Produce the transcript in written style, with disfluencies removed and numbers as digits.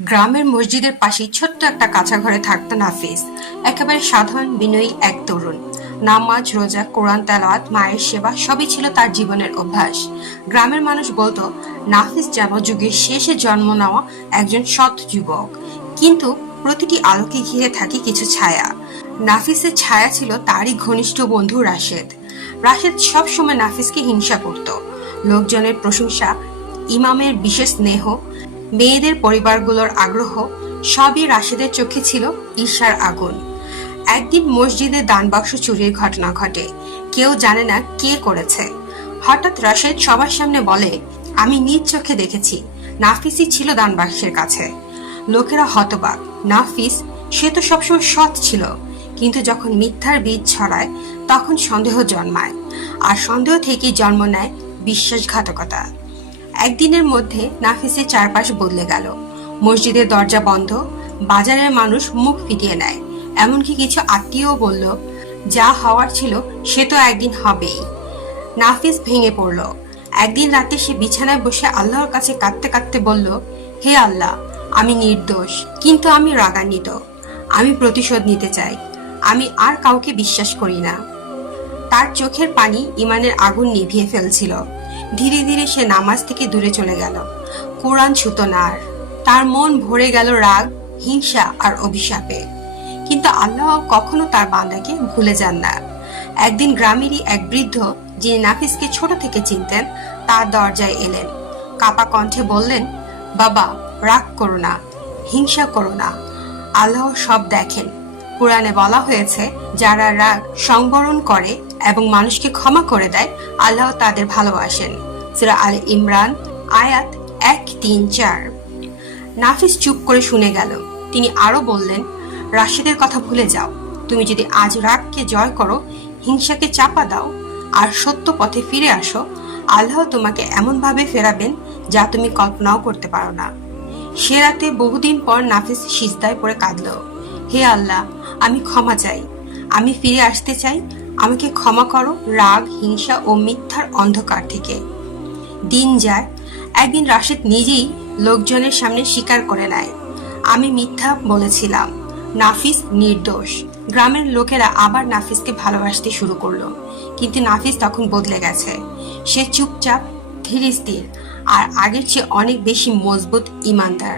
গ্রামের মসজিদের পাশেই ছোট্ট একটা কাঁচা ঘরে থাকতো নাফিস। একেবারে সাধারণ বিনয়ী এক তরুণ। নামাজ, রোজা, কোরআন তেলাওয়াত, মায়ের সেবা সবই ছিল তার জীবনের অভ্যাস। গ্রামের মানুষ বলতো নাফিস যেন যুগের শেষে জন্ম নেওয়া একজন সৎ যুবক। কিন্তু প্রতিটি আলোকে ঘিরে থাকে কিছু ছায়া। নাফিসের ছায়া ছিল তারই ঘনিষ্ঠ বন্ধু রাশেদ। রাশেদ সবসময় নাফিসকে হিংসা করত। লোকজনের প্রশংসা, ইমামের বিশেষ স্নেহ, মেয়েদের পরিবারগুলোর আগ্রহ সবই রাশেদের চোখে ছিল ঈর্ষার আগুন। একদিন মসজিদে দানবাক্স চুরির ঘটনা ঘটে। কেউ জানে না কে করেছে। হঠাৎ রাশেদ সবার সামনে বলে, আমি নিজ চোখে দেখেছি, নাফিসই ছিল দানবাক্সের কাছে। লোকেরা হতবাক। নাফিস, সে তো সবসময় সৎ ছিল, কিন্তু যখন মিথ্যার বীজ ছড়ায় তখন সন্দেহ জন্মায়, আর সন্দেহ থেকেই জন্ম নেয় বিশ্বাসঘাতকতা। একদিনের মধ্যে নাফিসের চারপাশ বদলে গেল। মসজিদের দরজা বন্ধ, বাজারের মানুষ মুখ ফিরিয়ে নেয়, এমনকি কিছু আত্মীয়ও বলল, যা হওয়ার ছিল সে তো একদিন হবেই। নাফিস ভেঙে পড়ল। একদিন রাতে সে বিছানায় বসে আল্লাহর কাছে কাঁদতে কাঁদতে বলল, হে আল্লাহ, আমি নির্দোষ, কিন্তু আমি রাগান্বিত। আমি প্রতিশোধ নিতে চাই। আমি আর কাউকে বিশ্বাস করি না। তার চোখের পানি ইমানের আগুন নিভিয়ে ফেলছিল। ধীরে ধীরে সে নামাজ থেকে দূরে চলে গেল। কোরআন ছুঁত না আর। তার মন ভরে গেল রাগ, হিংসা আর অভিশাপে। কিন্তু আল্লাহ কখনো তার বান্দাকে ভুলে যান না। একদিন গ্রামেরই এক বৃদ্ধ, যিনি নাফিসকে ছোট থেকে চিনতেন, তার দরজায় এলেন। কাপা কণ্ঠে বললেন, বাবা, রাগ করো না, হিংসা করো না, আল্লাহ সব দেখেন। কোরআনে বলা হয়েছে, যারা রাগ সংবরণ করে এবং মানুষকে ক্ষমা করে দেয়, আল্লাহ তাদের ভালোবাসেন। সূরা আলে ইমরান, আয়াত 1-3-4। নাফিস চুপ করে শুনে গেল। তিনি আরো বললেন, রাশেদের কথা ভুলে যাও। তুমি যদি আজ রাগকে জয় করো, হিংসাকে চাপা দাও আর সত্য পথে ফিরে আসো, আল্লাহ তোমাকে এমন ভাবে ফেরাবেন যা তুমি কল্পনাও করতে পারো না। সে রাতে বহুদিন পর নাফিস সিজদায় পড়ে কাঁদল। হে আল্লাহ, আমি ক্ষমা চাই, আমি ফিরে আসতে চাই। আমাকে ক্ষমা করো রাগ, হিংসা ও মিথ্যার অন্ধকার থেকে। দিন যায়। একদিন রাশেদ নিজেই লোকজনের সামনে স্বীকার করে নেয়, আমি মিথ্যা বলেছিলাম, নাফিস নির্দোষ। গ্রামের লোকেরা আবার নাফিসকে ভালোবাসতে শুরু করলো। কিন্তু নাফিস তখন বদলে গেছে। সে চুপচাপ, ধীর স্থির আর আগের চেয়ে অনেক বেশি মজবুত, ইমানদার।